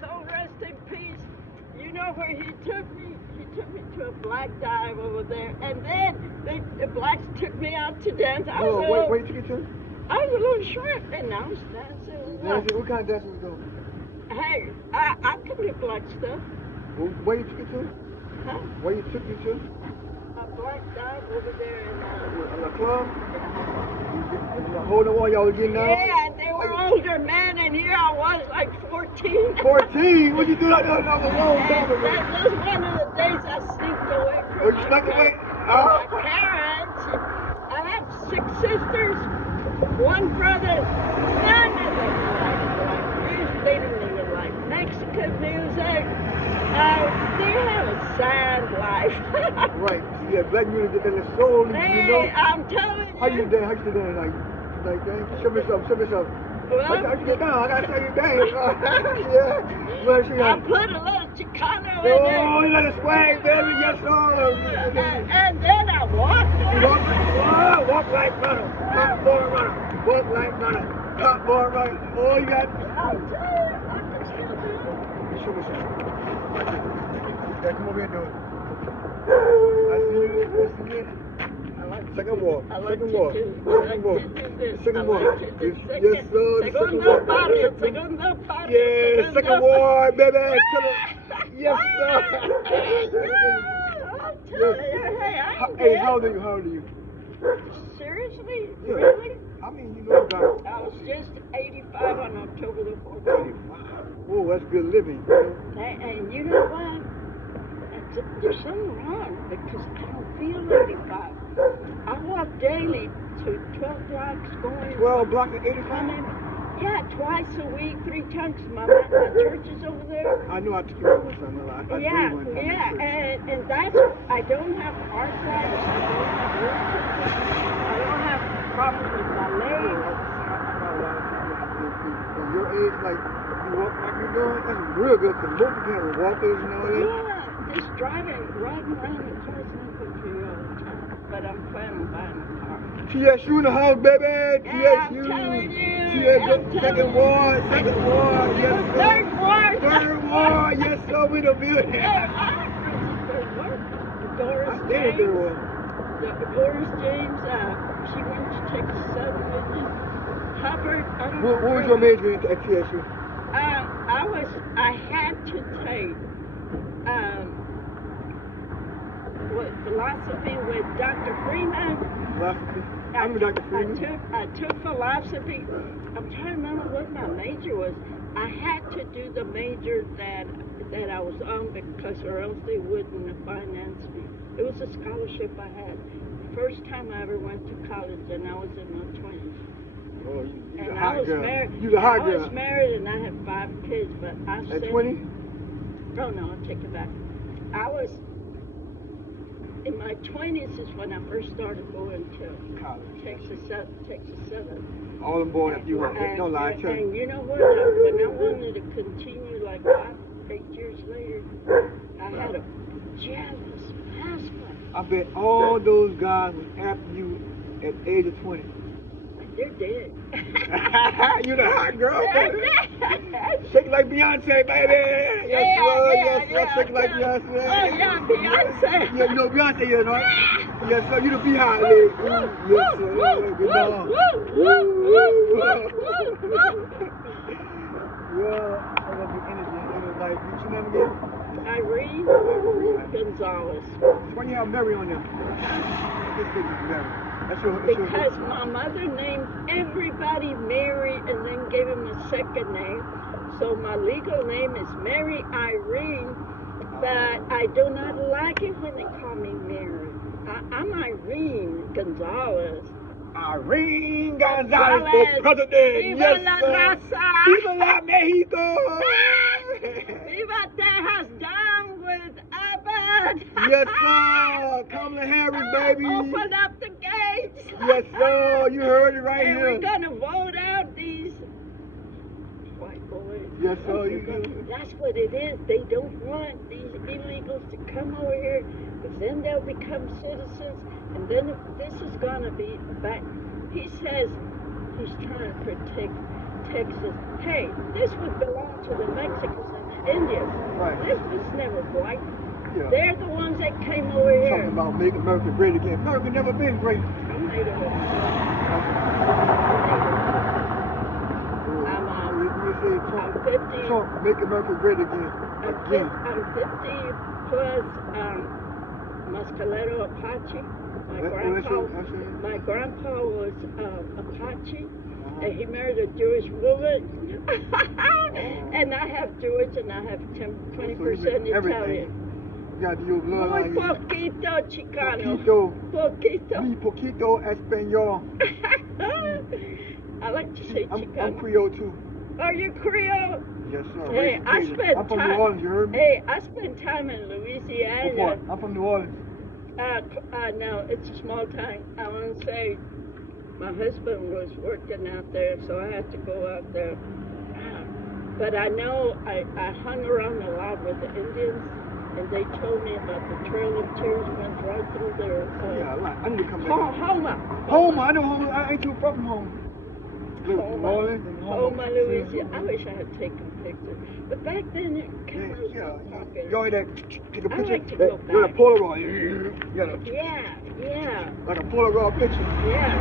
soul rest in peace. You know where he took me? He took me to a black dive over there, and then the blacks took me out to dance. Where you took it to? I was a little short, and I was dancing. What kind of dancing was you doing? Hey, I can do black stuff. Where you took it to? Huh? Where you took it to? A black dive over there in the club? Holding on, y'all was getting out? Yeah, they were older men, and here I was like 14. 14? What you do like that? That was a long time ago. That was one of the days I sneaked away from you snuck away? my parents. I have 6 sisters, 1 brother. None of them like black music. They didn't even like Mexican music. They have a sad life. Right. Yeah, black music and the soul, Hey, you know. I'm telling you. How you dance? How you dance? Like that? Show me something. Well, how you get down? I gotta show you dance. Yeah. I put a little Chicano in there. Oh, you let it swag, baby. Yes, sir. And then I walked. Walk like runner. Top boy runner. Walk like runner. Top boy runner. Oh, you got. I'll tell you, I can still do it. Show me something. Yeah, come over here and do it. I see you. Second walk. Second walk. Second walk. Yes, sir. Segundo barrio. Segundo barrio. Yeah, second walk, baby. Yes, sir. Hey, how old are you? Seriously? Yeah. Really? I mean, you know, God. I was just 85 on October the 14th. Oh, that's good living. And you know what? There's something wrong because I don't feel 85. I walk daily to 12 blocks going. 12 blocks at 85? Yeah, twice a week, 3 times. My church is over there. I know I took you over one time. Yeah, and that's, I don't have arthritis. I don't have problems with my legs. At your age, like, you walk like you're doing, that's real good because most people have walkers and all that. Yeah. Just riding around the cars and good for you all the time. But I'm planning on buying a car. TSU in the house, baby. Yeah, TSU. I'm telling you. TSU. Second ward. Yes, sir. Third ward. Third ward. Yes, sir. We done built it. Third ward. Doris James. Doris James. She went to Texas Southern with me. Hubbard. What was your major at TSU? I had to take philosophy with Dr. Freeman. Philosophy? I remember Dr. Freeman. I took philosophy. I'm trying to remember what my major was. I had to do the major that I was on because or else they wouldn't have financed me. It was a scholarship I had. First time I ever went to college, and I was in my 20s. Oh, you're and a hot girl. Married. You're a hot girl. I was married and I had 5 kids, but I said... At 20? Oh, no, I'll take it back. I was... In my 20s is when I first started going to college. Texas Southern. All them boys that you were. Don't lie, tell And you know what? When I wanted to continue like 8 years later, I had a jealous passport. I bet all those guys was after you at the age of 20. They're dead. You the hot girl, baby. Shake like Beyonce, baby. Yes, shake like Beyonce. Oh, yeah, Beyonce. Yeah, you know Beyonce, you know. Yes, sir. You the beehive lady. Yes, sir. Good dog. Yeah, I love your energy. It was like, what's your name again? Irene Gonzalez. Why you have Mary on there? This thing is Mary. Because my mother named everybody Mary and then gave him a second name. So my legal name is Mary Irene, but I do not like it when they call me Mary. I'm Irene Gonzalez. Irene Gonzalez for president. Viva la raza. Viva la Mexico. Viva Texas down with Abbott. Yes, sir. Kamala Harris, baby. Open up the gates. Yes, sir. You heard it right and here. We're going to vote out these white boys. Yes, sir. That's what it is. They don't want these illegals to come over here because then they'll become citizens. And then this is going to be back. He says he's trying to protect Texas. Hey, this would belong to the Mexicans and the Indians. Right. This was never white. Yeah. They're the ones that came over here. Talking about making America great again. America never been great. I'm Native American. I'm 50. Trump, make America great again. I'm 50 plus Muscalero Apache. My grandpa was Apache, and he married a Jewish woman. And I have Jewish, and I have 20% Italian. You got your bloodline. Muy poquito Chicano. Poquito. Mi poquito Espanol. I like to say Chicano. I'm Creole too. Are you Creole? Yes, sir. Hey, I'm from New Orleans, you heard me? Hey, I spent time in Louisiana. I'm from New Orleans. No, it's a small town. I want to say my husband was working out there, so I had to go out there. But I know I hung around a lot with the Indians, and they told me about the Trail of Tears went right through there. Yeah, I need to come back. Homa. I know Homa. I ain't too far from Homa. Homa, Louisiana. I wish I had taken pictures. But back then, cameras were popping. Go ahead and take a picture. I like to go back. You're a Polaroid. Yeah. Like a Polaroid picture. Yeah.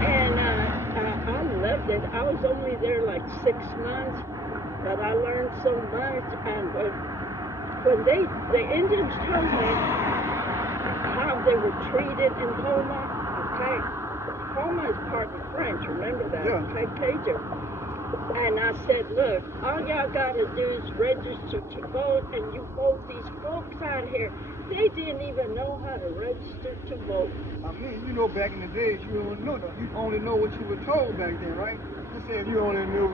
And I loved it. I was only there like 6 months, but I learned so much. And when the Indians told me how they were treated in Homa, okay? Homa is part of French, remember that? Yeah. Okay, Cajun. And I said, look, all y'all got to do is register to vote, and you vote. These folks out here, they didn't even know how to register to vote. I mean, you know, back in the days, you don't know that. You only know what you were told back then, right? You said you only knew,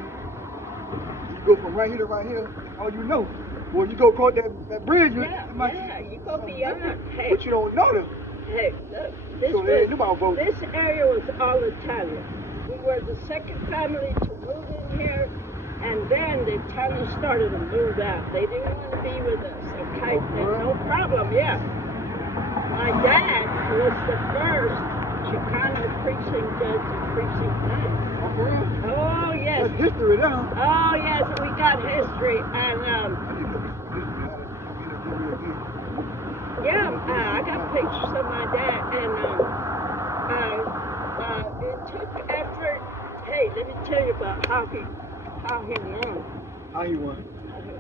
you go from right here to right here, all you know. Well, you go across that bridge. You go beyond. Hey, but you don't know them. Hey, look, this area was all Italian. We were the second family to move in here, and then the Italians started to move out. They didn't want to be with us, okay? No problem, yeah. My dad was the first Chicano precinct judge in Precinct 9. Oh, yes. That's history now. Oh, yes, we got history. And, I got pictures of my dad, and it took effort. Hey, let me tell you about how he won. How he won?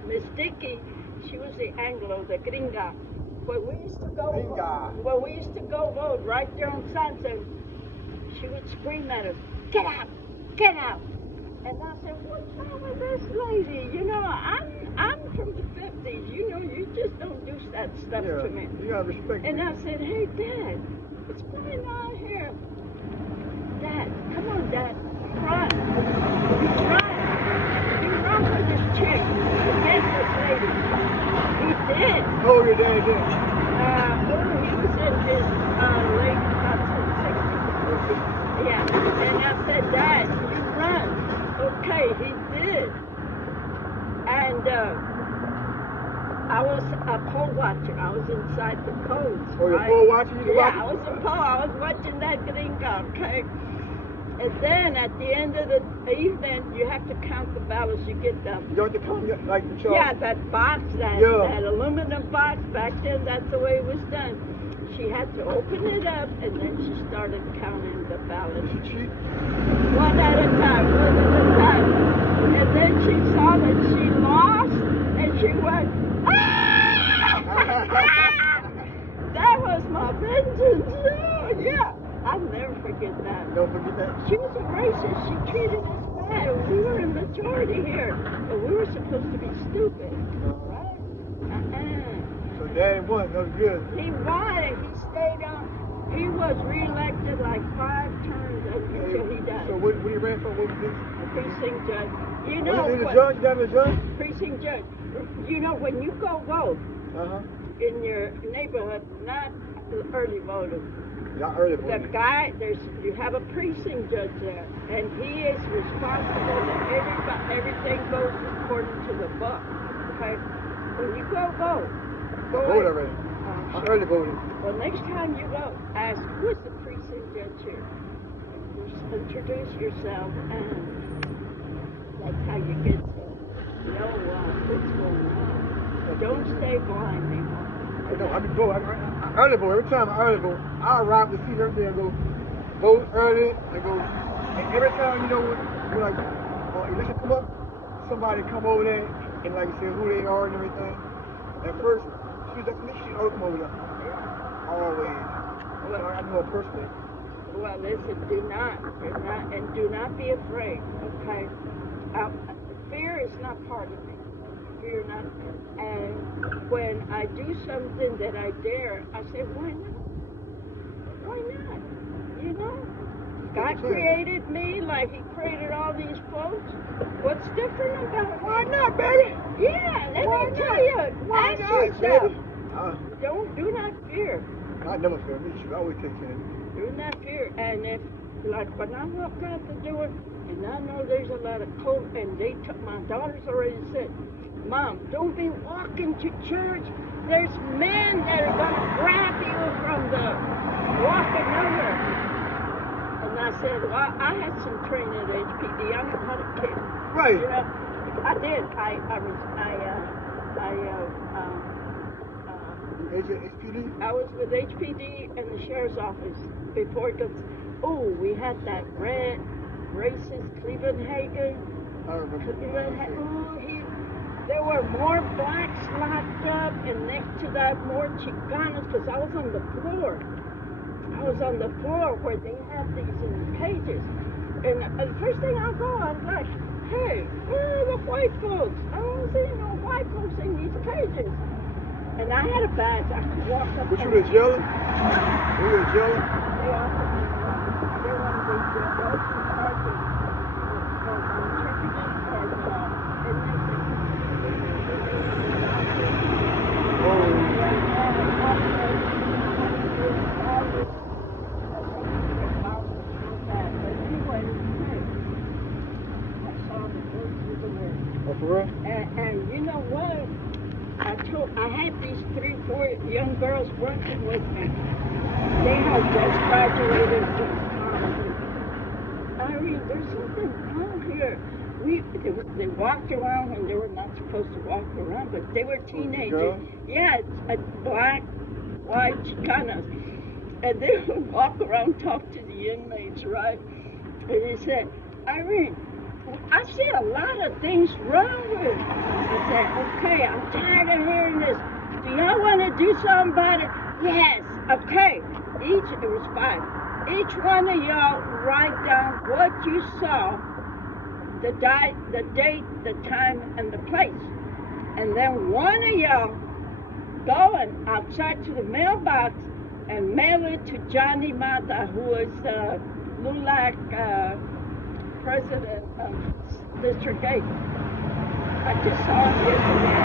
Miss Dickey, she was the Anglo, the gringa. When we used to go vote right there on Sunset, she would scream at us, "Get out, get out!" And I said, "What's wrong with this lady? You know, I'm from the 50s. You know, you just don't do that stuff to me." You gotta respect And I said, "Hey, Dad, what's going on here? Dad, come on, Dad, run. You run for this chick. Against this lady." He did. How old your dad did? He was in his late 60s. Yeah. And I said, "Dad, you run." Okay, he did. And I was a poll watcher. I was inside the polls. Oh, you're a poll watcher? I was a poll. I was watching that gringa, okay? And then at the end of the evening, you have to count the ballots. You get them. You have to count like the chart? Yeah, that box, that aluminum box. Back then, that's the way it was done. She had to open it up, and then she started counting the ballots. Did she cheat? One at a time. And then she saw that she lost, and she went, "Ah!" That was my vengeance. Oh, yeah. I'll never forget that. Don't forget that. She was a racist. She treated us bad. We were in majority here, but we were supposed to be stupid, right? So Dad won. That was good. He won. He stayed on. He was reelected like 5 terms until he died. So what he ran for? What was this? Precinct judge. You know the judge? That was a judge? Precinct judge. You know, when you go vote in your neighborhood, not early voters. Not early voting. The guy, you have a precinct judge there, and he is responsible that everything goes according to the book. Okay? When you go vote, I voted already. I early voted. Well, next time you vote, ask, who's the precinct judge here? Just introduce yourself and That's how you get to know what's going on. Don't stay blind, people. I know, I be bold. I early vote. Every time I early vote, I arrive to see everything. I go vote early. I go, and every time, you know, when like election come up, somebody come over there and like say who they are and everything. At first, she was like, she always come over there. Always. Well, I know her personally. Well, listen, do not be afraid, okay? Fear is not part of me. Fear not. And when I do something that I dare, I say, why not? Why not? You know? God created me like he created all these folks. What's different about it? Why not, baby? Yeah, let me tell you. Why Ask not, yourself. baby? Do not fear. I never fear me. I always take care of me. Do not fear. And if, like, when I walk out the door, and I know there's a lot of cold, and my daughter's already said, Mom, don't be walking to church. There's men that are going to grab you from the walking over. And I said, well, I had some training at HPD. I know how to kick. Right. You know, I did. I was with HPD and the sheriff's office before it gets. Oh, we had that red racist Cleveland Hagen. There were more blacks locked up, and next to that more Chicanos, because I was on the floor. I was on the floor where they had these in cages. And the first thing I go, I was like, hey, where are the white folks? I don't see no white folks in these cages. And I had a badge. I could walk up. But you were jailer? You were jailer? They wanted to go to parties. And you know what? I had these 3-4 young girls working with me. They had just graduated from college. Irene, there's something wrong here. They walked around when they were not supposed to walk around, but they were teenagers. Yeah, black, white, Chicanos. And they would walk around, talk to the inmates, right? And they said, Irene, I see a lot of things wrong with it. I said, okay, I'm tired of hearing this. Do y'all want to do something about it? Yes. Okay. It was 5. Each one of y'all write down what you saw, the date, the time, and the place. And then one of y'all go outside to the mailbox and mail it to Johnny Mata, who is LULAC president of District 8. I just saw him yesterday.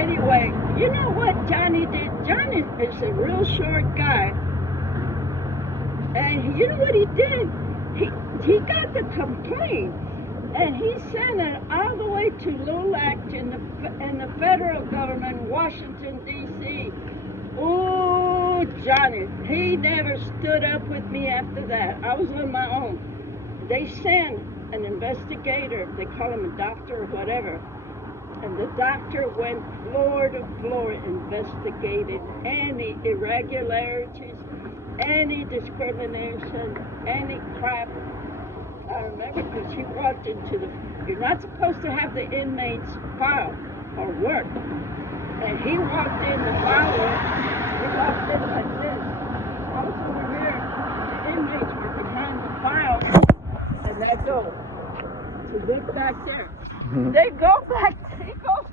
Anyway, you know what Johnny did? Johnny is a real short guy. And you know what he did? He got the complaint. And he sent it all the way to LULAC in the federal government, Washington, D.C. Oh, Johnny, he never stood up with me after that. I was on my own. They sent an investigator, they call him a doctor or whatever, and the doctor went floor to floor, investigated any irregularities, any discrimination, any crap. I remember because he walked into you're not supposed to have the inmates file or work. And he walked in the file work, he walked in like this. I was over here, the inmates were behind the file, and that door. So look back there. They go back, they go